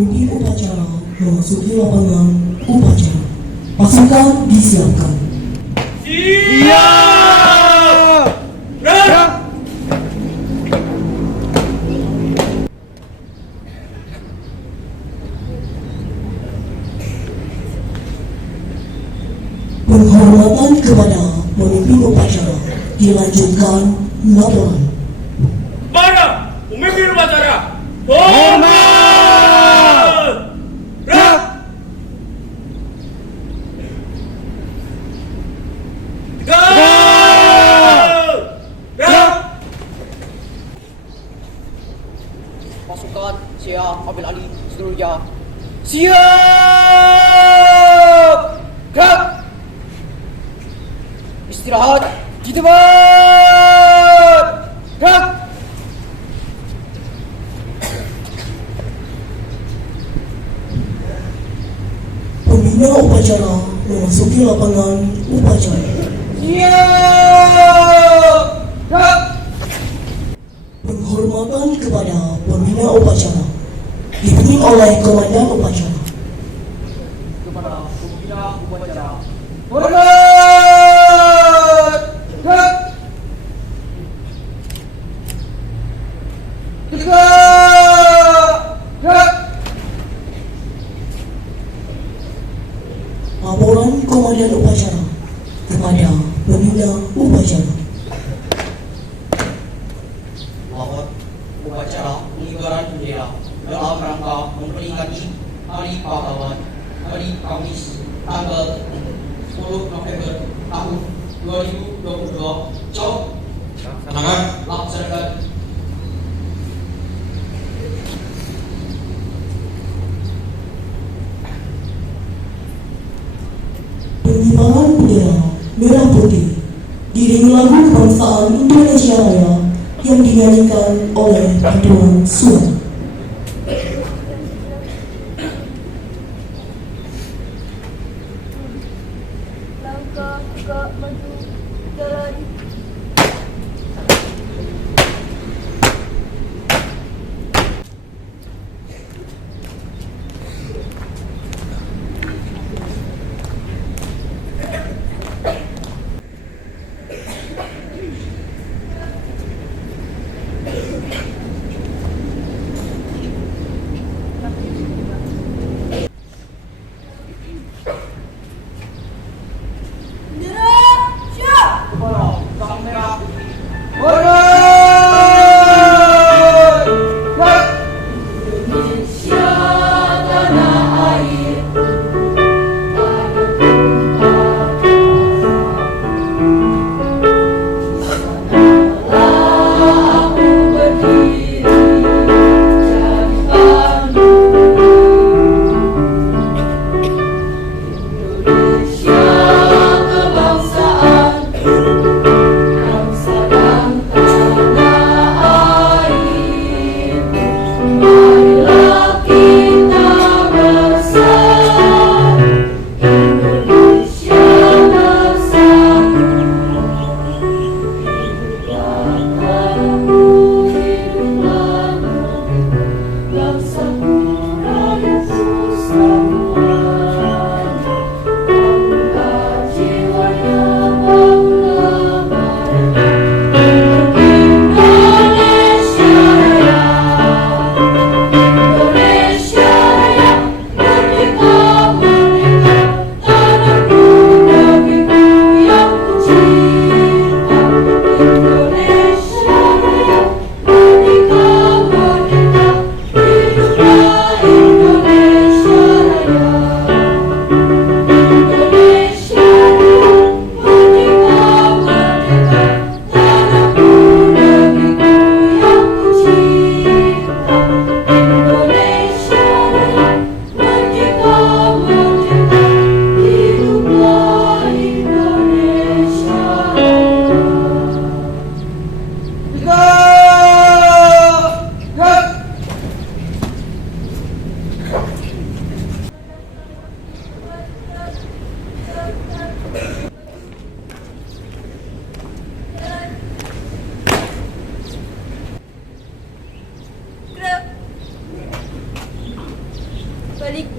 Pemimpin upacara memasuki lapangan upacara. Pasukan disiapkan. Siap! Gerak! Penghormatan kepada pemimpin upacara dilanjutkan laporan. Mana pemimpin upacara? Hormat! Gerak! Gerak! Pasukan siap ambil alih seluruhnya. Siap! Gerak! Istirahat di tempat. Gerak! Pembina upacara memasuki lapangan upacara. Siap! Gerak! Penghormatan kepada pembina upacara dipimpin oleh komandan upacara. Kepada pembina upacara. Hormat! Gerak! Tegak! Gerak! Laporan komandan upacara kepada pembina upacara. Laut upacara pengibaran bendera dalam rangka memperingati Hari Pahlawan hari Kamis tanggal 10 November tahun 2022. Cok, laksanakan. Pengibaran bendera merah putih diiringi lagu kebangsaan Indonesia Raya yang dinyanyikan oleh Paduan Suara. Langkah tegak maju, jalan. Bendera siap. Kepada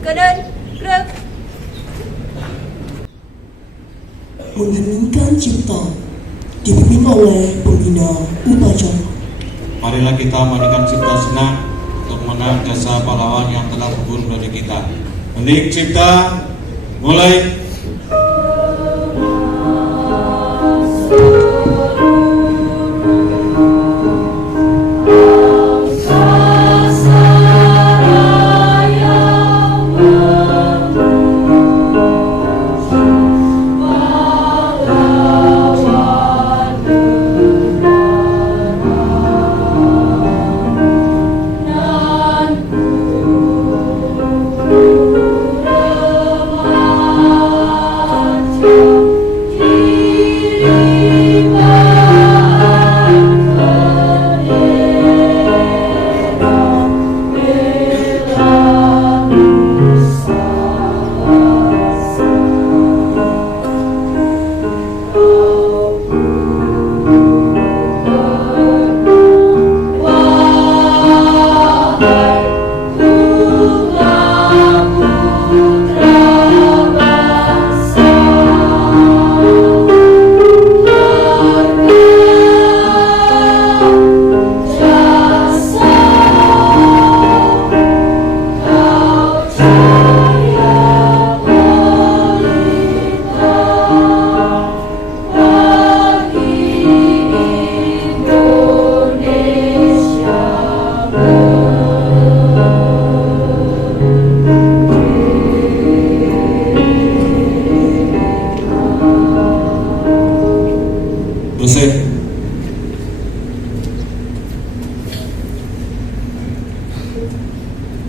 Kanan, gerak. Mengheningkan cipta dipimpin oleh pembina upacara. Marilah kita mandikan cipta senang untuk mengenang jasa pahlawan yang telah gugur bagi kita. Hening cipta, mulai.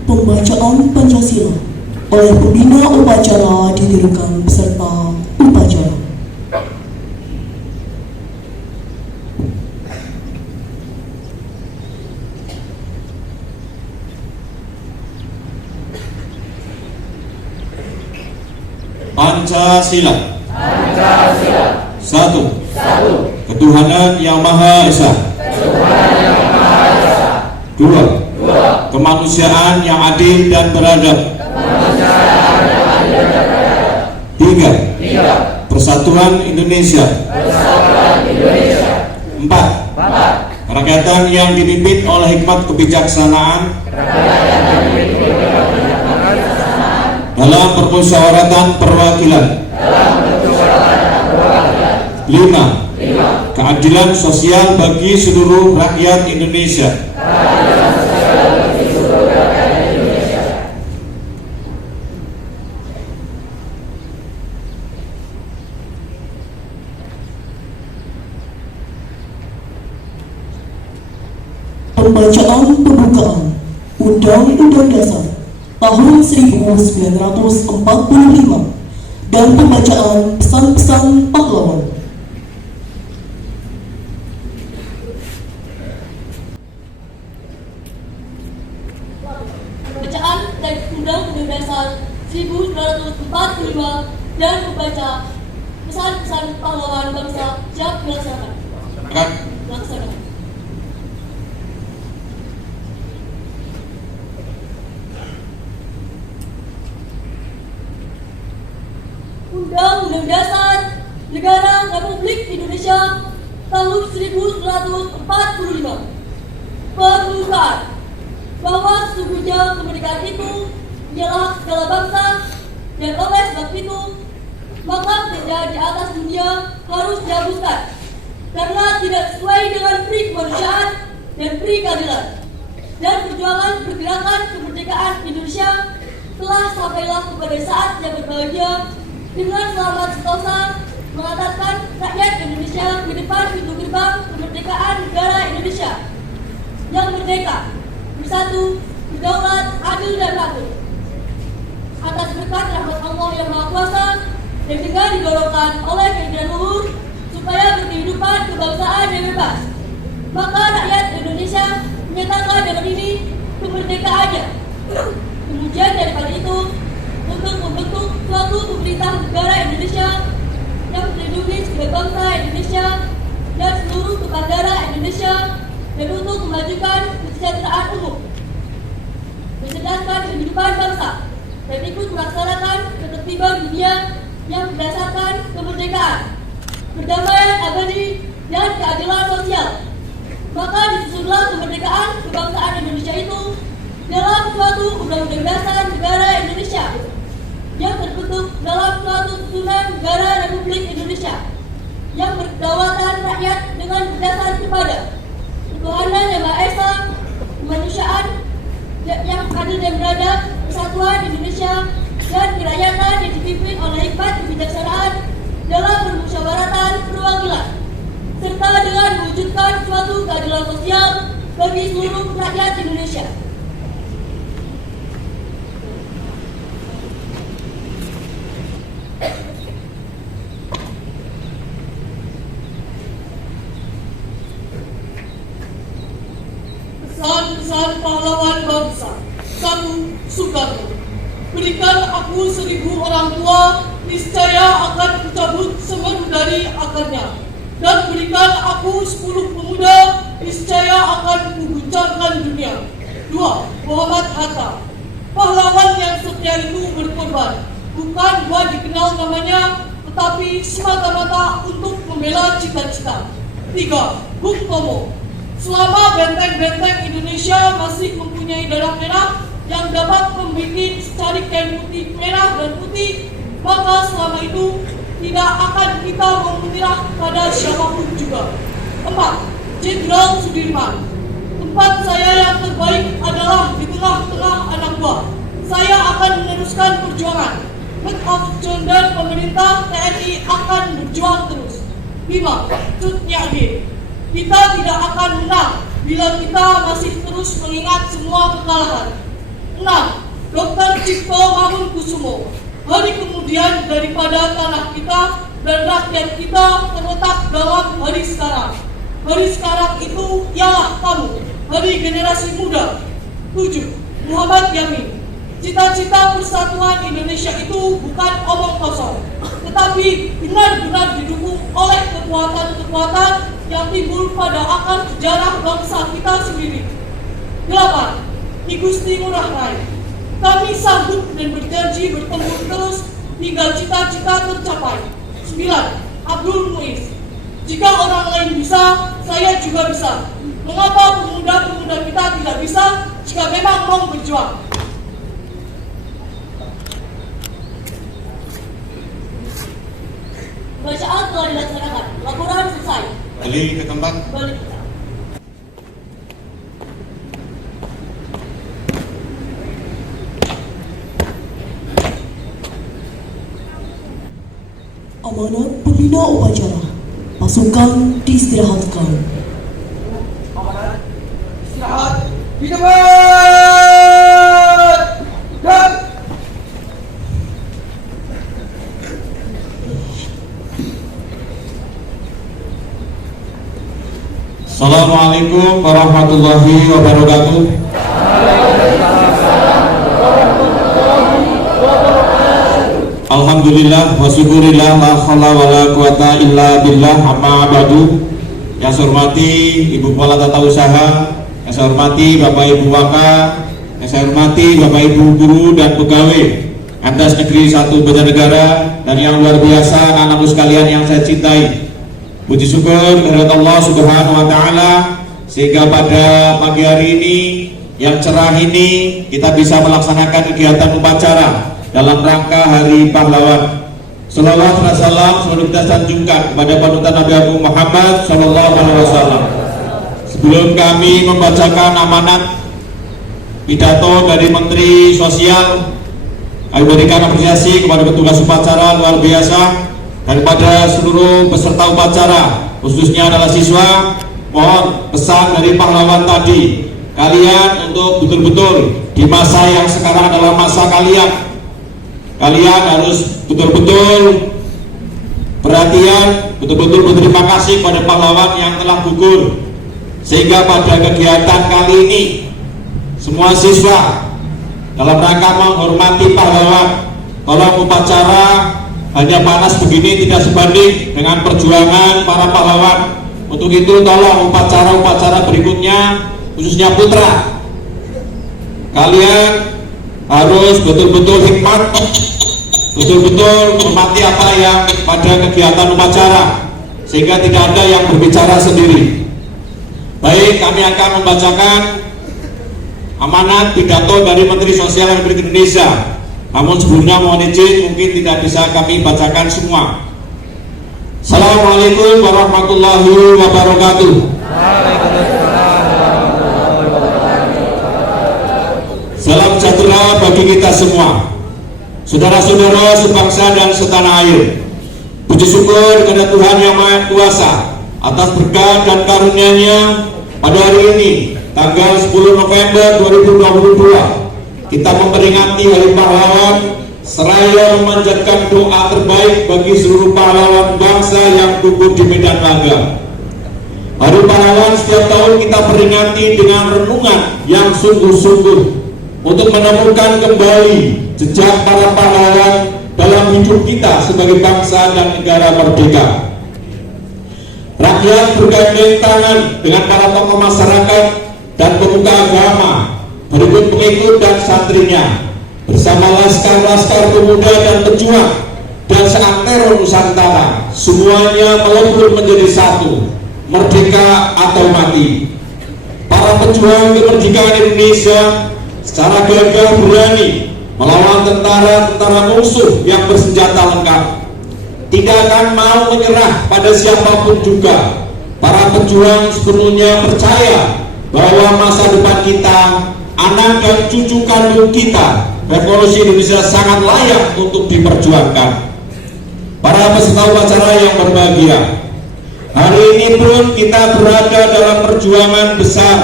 Pembacaan Pancasila oleh pembina upacara didirikan peserta upacara. Pancasila. Satu. Ketuhanan Yang Maha Esa. Dua. Kemanusiaan yang adil dan beradab. Tiga. Persatuan Indonesia. Empat. Kerakyatan yang dipimpin oleh hikmat kebijaksanaan dalam permusyawaratan perwakilan. Lima. Keadilan sosial bagi seluruh rakyat Indonesia. Pembacaan pembukaan Undang-Undang Dasar tahun 1945 dan pembacaan pesan-pesan pahlawan. Bacaan teks Undang-Undang Dasar 1945 dan membaca pesan-pesan pahlawan bangsa siap dilaksanakan. Laksanakan. Undang-Undang Dasar Negara Republik Indonesia tahun 1945 Pembukaan bahwa sesungguhnya kemerdekaan itu ialah segala bangsa, dan oleh sebab itu maka benda di atas dunia harus dihapuskan karena tidak sesuai dengan pri kemanusiaan dan pri keadilan. Dan perjuangan pergerakan kemerdekaan Indonesia telah sampailah kepada saat yang berbahagia dengan selamat sentosa mengantarkan rakyat Indonesia ke depan pintu gerbang kemerdekaan negara Indonesia yang merdeka, bersatu, berdaulat, adil dan makmur. Atas berkat rahmat Allah yang Maha Kuasa dan dengan didorongkan oleh keinginan luhur supaya berkehidupan kebangsaan yang bebas, maka rakyat Indonesia menyatakan dengan ini kemerdekaannya. Kemudian daripada itu, untuk membentuk suatu pemerintah negara Indonesia yang melindungi segenap bangsa Indonesia dan seluruh kepala daerah Indonesia, dan untuk memajukan kesejahteraan umum, mencerdaskan kehidupan bangsa, dan ikut melaksanakan ketertiban dunia yang berdasarkan kemerdekaan, perdamaian abadi, dan keadilan sosial. Maka disusunlah kemerdekaan kebangsaan Indonesia itu dalam suatu undang-undang dasar negara Indonesia yang terbentuk dalam suatu susunan negara Republik Indonesia yang berkedaulatan rakyat dengan berdasar kepada ketuhanan yang Maha Esa, kemanusiaan yang adil dan beradab, persatuan Indonesia, dan kerakyatan yang dipimpin oleh hikmat kebijaksanaan dalam permusyawaratan perwakilan, serta dengan mewujudkan suatu keadilan sosial bagi seluruh rakyat Indonesia. Pesan-pesan pahlawan bangsa. 1. Soekarno. Berikan aku 1000 orang tua, niscaya akan kucabut semeru dari akarnya. Dan berikan aku 10 pemuda, niscaya akan kuguncangkan dunia. 2. Muhammad Hatta. Pahlawan yang setia itu berkorban, bukan buat dikenal namanya, tetapi semata-mata untuk membela cita-cita. 3. Bung Tomo. Selama benteng-benteng Indonesia masih mempunyai darah merah yang dapat membuat secari kain putih, merah dan putih, maka selama itu tidak akan kita menyerah pada siapapun juga. 4. Jenderal Sudirman. Tempat saya yang terbaik adalah di tengah-tengah anak buah. Saya akan meneruskan perjuangan. Head of John dan pemerintah TNI akan berjuang terus. 5. Cut Nyak Dhien. Kita tidak akan menang bila kita masih terus mengingat semua kekalahan. 6. Dr. Cipto Mangunkusumo. Hari kemudian daripada tanah kita dan rakyat kita terletak dalam hari sekarang. Hari sekarang itu ialah kamu, hari generasi muda. 7. Muhammad Yamin. Cita-cita persatuan Indonesia itu bukan omong kosong, tetapi benar-benar didukung oleh kekuatan-kekuatan yang timbul pada akar sejarah bangsa kita sendiri. 8. Ki Gusti Ngurah Rai. Kami sanggup dan berjanji bertemu terus hingga cita-cita tercapai. 9. Abdul Muiz. Jika orang lain bisa, saya juga bisa. Mengapa pemuda-pemuda kita tidak bisa jika memang mau berjuang? Bacaan telah dilaksanakan. Laporan selesai. Kembali ke tempat. Balik. Amanat pembina upacara. Pasukan diistirahatkan. Amanat. Istirahat. Di tempat. Dan Assalamualaikum warahmatullahi wabarakatuh. Alhamdulillah wa syukurillah la haula wala quwata illa billah, amma ba'du. Yang saya hormati Ibu Kepala Tata Usaha, yang saya hormati Bapak Ibu Waka, yang saya hormati Bapak Ibu guru dan pegawai Atas Negeri 1 Banjarnegara, dan yang luar biasa anak-anakku sekalian yang saya cintai. Puji syukur kehadirat Allah Subhanahu wa taala sehingga pada pagi hari ini yang cerah ini kita bisa melaksanakan kegiatan upacara dalam rangka Hari Pahlawan. Shalawat dan salam selalu kita sanjungkan kepada panutan Nabi Agung Muhammad sallallahu alaihi wasallam. Sebelum kami membacakan amanat pidato dari Menteri Sosial, kami berikan apresiasi kepada petugas upacara luar biasa daripada seluruh peserta upacara, khususnya adalah siswa. Mohon pesan dari pahlawan tadi, kalian untuk betul-betul di masa yang sekarang adalah masa kalian harus betul-betul perhatian, betul-betul berterima kasih pada pahlawan yang telah gugur, sehingga pada kegiatan kali ini semua siswa dalam rangka menghormati pahlawan, tolong upacara hanya panas begini tidak sebanding dengan perjuangan para pahlawan. Untuk itu tolong upacara-upacara berikutnya, khususnya putra, kalian harus betul-betul hikmat, betul-betul menghormati apa yang pada kegiatan upacara, sehingga tidak ada yang berbicara sendiri. Baik, kami akan membacakan amanat pidato dari Menteri Sosial Republik Indonesia. Namun sebelumnya mohon izin, mungkin tidak bisa kami bacakan semua. Assalamualaikum warahmatullahi wabarakatuh. Salam sejahtera bagi kita semua, saudara-saudara sebangsa dan setanah air. Puji syukur kepada Tuhan Yang Maha Kuasa atas berkat dan karunia-Nya pada hari ini, tanggal 10 November 2022, kita memperingati Hari Pahlawan seraya memanjatkan doa terbaik bagi seluruh pahlawan bangsa yang gugur di medan laga. Hari Pahlawan setiap tahun kita peringati dengan renungan yang sungguh-sungguh untuk menemukan kembali jejak para pahlawan dalam hidup kita sebagai bangsa dan negara merdeka. Rakyat bergandeng tangan dengan para tokoh masyarakat dan pemuka agama, berikut pengikut dan santrinya, bersama laskar-laskar pemuda dan pejuang dan seantero Nusantara, semuanya melebur menjadi satu, merdeka atau mati. Para pejuang kemerdekaan Indonesia secara gagah berani melawan tentara-tentara musuh yang bersenjata lengkap, tidak akan mau menyerah pada siapapun juga. Para pejuang sepenuhnya percaya bahwa masa depan kita, anak dan cucu kandung kita, revolusi Indonesia sangat layak untuk diperjuangkan. Para peserta upacara yang berbahagia, hari ini pun kita berada dalam perjuangan besar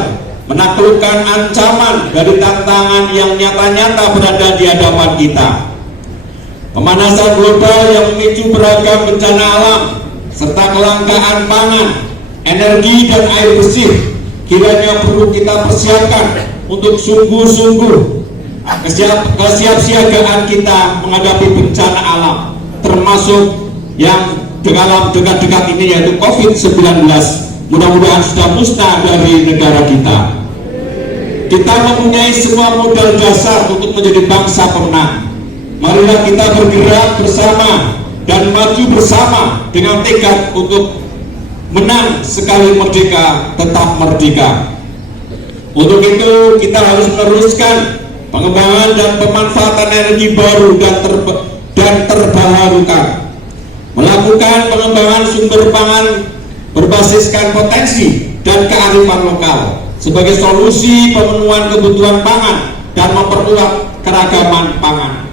menaklukkan ancaman dari tantangan yang nyata-nyata berada di hadapan kita. Pemanasan global yang memicu beragam bencana alam serta kelangkaan pangan, energi dan air bersih kiranya perlu kita persiapkan untuk sungguh-sungguh kesiapsiagaan kita menghadapi bencana alam, termasuk yang dalam dekat-dekat ini yaitu COVID-19. Mudah-mudahan sudah musnah dari negara kita. Kita mempunyai semua modal dasar untuk menjadi bangsa pemenang. Marilah kita bergerak bersama dan maju bersama dengan tekad untuk menang sekali merdeka, tetap merdeka. Untuk itu kita harus meneruskan pengembangan dan pemanfaatan energi baru dan terbarukan, melakukan pengembangan sumber pangan berbasiskan potensi dan kearifan lokal sebagai solusi pemenuhan kebutuhan pangan dan memperluas keragaman pangan.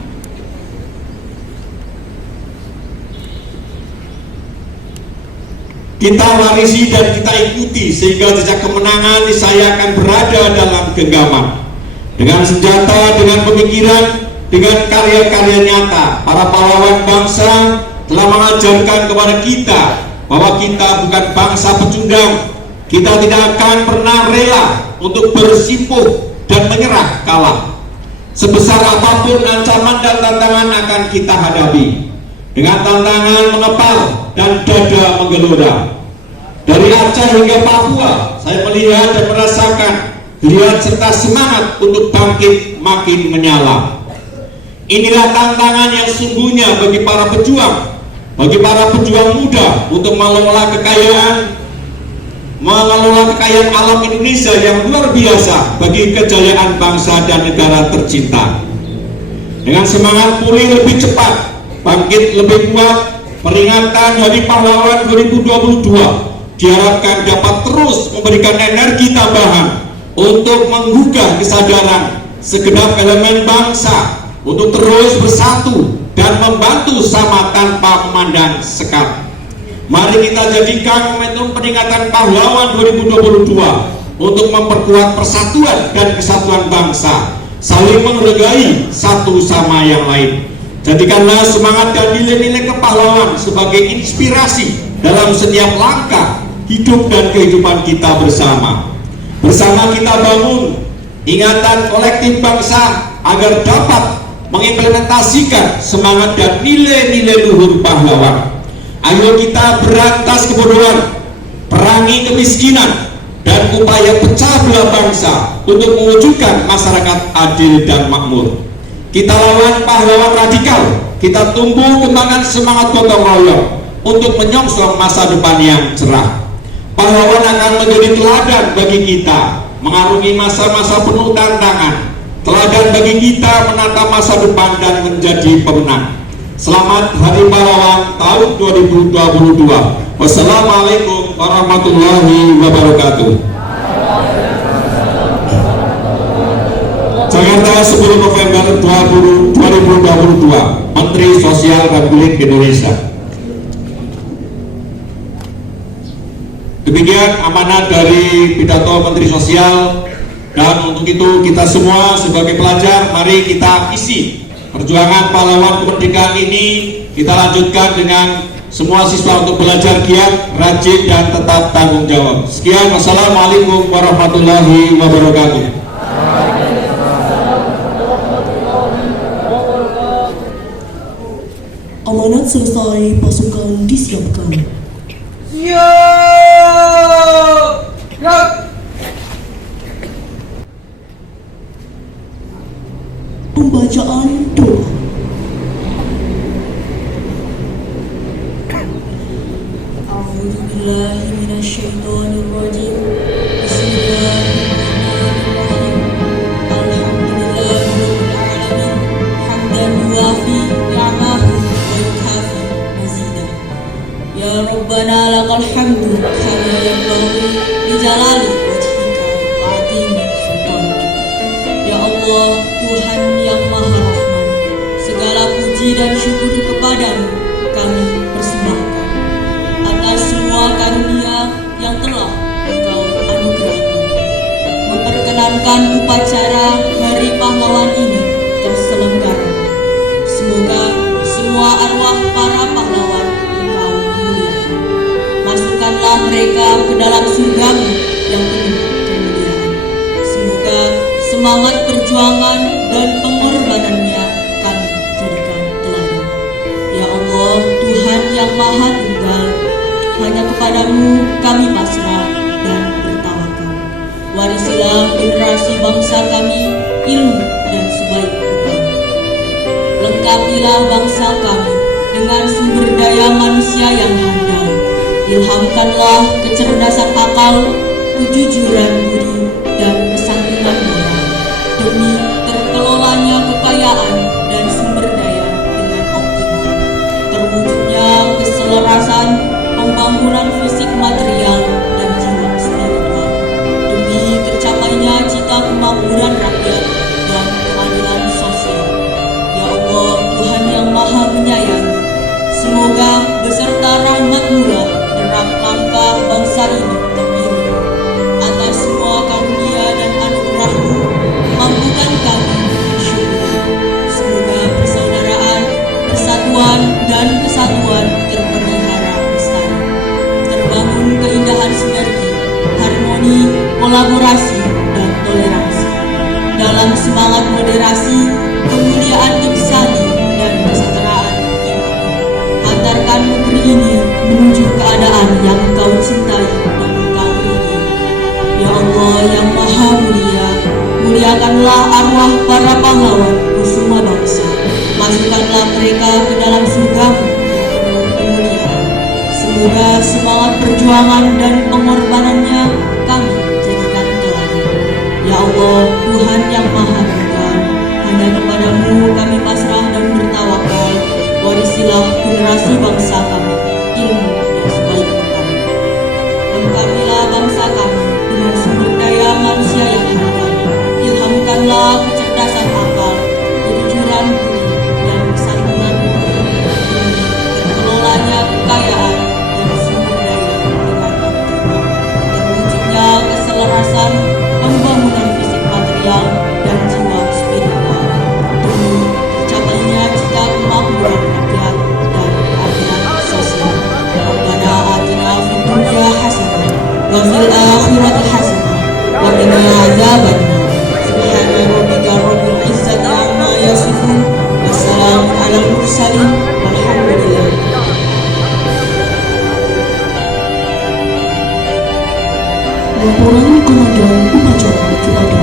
Kita warisi dan kita ikuti sehingga jejak kemenangan niscaya akan berada dalam genggaman. Dengan senjata, dengan pemikiran, dengan karya-karya nyata, para pahlawan bangsa telah mengajarkan kepada kita bahwa kita bukan bangsa pecundang. Kita tidak akan pernah rela untuk bersimpuh dan menyerah kalah. Sebesar apapun ancaman dan tantangan akan kita hadapi dengan tantangan mengepal dan dada menggelora. Dari Aceh hingga Papua, saya melihat dan merasakan geliat serta semangat untuk bangkit makin menyala. Inilah tantangan yang sungguhnya bagi para pejuang muda untuk mengelola kekayaan alam Indonesia yang luar biasa bagi kejayaan bangsa dan negara tercinta. Dengan semangat pulih lebih cepat, bangkit lebih kuat, peringatan Hari Pahlawan 2022 diharapkan dapat terus memberikan energi tambahan untuk menggugah kesadaran segenap elemen bangsa untuk terus bersatu dan membantu sama tanpa memandang sekat. Mari kita jadikan momentum peringatan Pahlawan 2022 untuk memperkuat persatuan dan kesatuan bangsa, saling menghargai satu sama yang lain. Jadikanlah semangat dan nilai-nilai kepahlawan sebagai inspirasi dalam setiap langkah hidup dan kehidupan kita bersama. Bersama kita bangun ingatan kolektif bangsa agar dapat mengimplementasikan semangat dan nilai-nilai luhur pahlawan. Ayo kita berantas kebodohan, perangi kemiskinan, dan upaya pecah belah bangsa untuk mewujudkan masyarakat adil dan makmur. Kita lawan pahlawan radikal. Kita tumbuh kembangkan semangat gotong royong untuk menyongsong masa depan yang cerah. Pahlawan akan menjadi teladan bagi kita mengarungi masa-masa penuh tantangan. Teladan bagi kita menata masa depan dan menjadi pemenang. Selamat Hari Pahlawan tahun 2022. Wassalamualaikum warahmatullahi wabarakatuh. Jakarta 10 November 2022, Menteri Sosial Republik Indonesia. Demikian amanat dari pidato Menteri Sosial, dan untuk itu kita semua sebagai pelajar mari kita isi perjuangan pahlawan kemerdekaan ini. Kita lanjutkan dengan semua siswa untuk belajar giat, rajin dan tetap tanggung jawab. Sekian, wassalamualaikum warahmatullahi wabarakatuh. Amanat selesai, pasukan disiapkan. Siap! Gerak! Pembacaan doa. A'udzu billahi minasyaitonir rajim. Bismillahirrahmanirrahim. Alhamdulillahirabbil alamin. Hamdan yuwafi ni'amahu wa yukafi mazidah. Ya Rabbana lakal hamdu kama yanbaghi li jalali wajhika wa 'azimi sultanika. Ya Allah, Tuhan yang Maha Rahman, segala puji dan syukur kepadamu kami persembahkan atas semua karunia yang telah Engkau anugerahkan. Memperkenankan upacara Hari Pahlawan ini terselenggara. Semoga semua arwah para pahlawan Engkau muliakan. Masukkanlah mereka ke dalam surga-Mu yang penuh kemuliaan. Semoga semangat perjuangan dan pengorbanannya kami jadikan teladan. Ya Allah, Tuhan yang Maha Tunggal, hanya kepadamu kami pasrah dan bertawakal. Warisilah generasi bangsa kami ilmu dan sebaik upaya. Lengkapilah bangsa kami dengan sumber daya manusia yang handal. Ilhamkanlah kecerdasan akal, kejujuran budi, dan kesantunan moral demi terkelolanya kekayaan dan sumber daya dengan optimal, terwujudnya keselarasan pembangunan fisik material dan jiwa spiritual, demi tercapainya cita kemakmuran rakyat dan keadilan sosial. Ya Allah, Tuhan yang Maha Penyayang, semoga beserta rahmat-Mu derap langkah bangsa ini terpilih. Atas semua karunia dan anugerah-Mu, mampukan kami bersyukur. Semoga persaudaraan, persatuan, dan kesatuan terpelihara lestari. Terbangun keindahan sinergi, harmoni, kolaborasi, dan toleransi. Dalam semangat moderasi, kemuliaan insani, dan kesetaraan imani. Antarkan negeri ini menuju keadaan yang Engkau cintai dan Engkau ridhoi. Ya Allah yang Maha Mulia, muliakanlah arwah para pahlawan kusuma bangsa. Masukkanlah mereka ke dalam surga-Mu yang penuh kemuliaan. Semoga semangat perjuangan dan pengorbanannya kami jadikan teladan. Ya Allah, Tuhan yang Maha Tunggal, hanya kepadamu kami pasrah dan bertawakal. Warisilah generasi bangsa kami ilmu dan sebaik upaya. Lengkapilah bangsa kami dengan sumber daya manusia yang handal. Ilhamkanlah kecerdasan akal, kejujuran budi, dan kesantunan moral demi terkelolanya kekayaan dan sumber daya dengan optimal, terwujudnya keselarasan pembangunan fisik material dan jiwa spiritual, demi tercapainya cita kemakmuran rakyat dan keadilan sosial. Rabbana atina fid dunya hasanah wa fil akhirati hasanah wa qina adzabannar. Subhana rabbika rabbil izzati amma yasifun. Wassalamun alal mursalin walhamdulillah. Laporan Komandan Upacara Kepada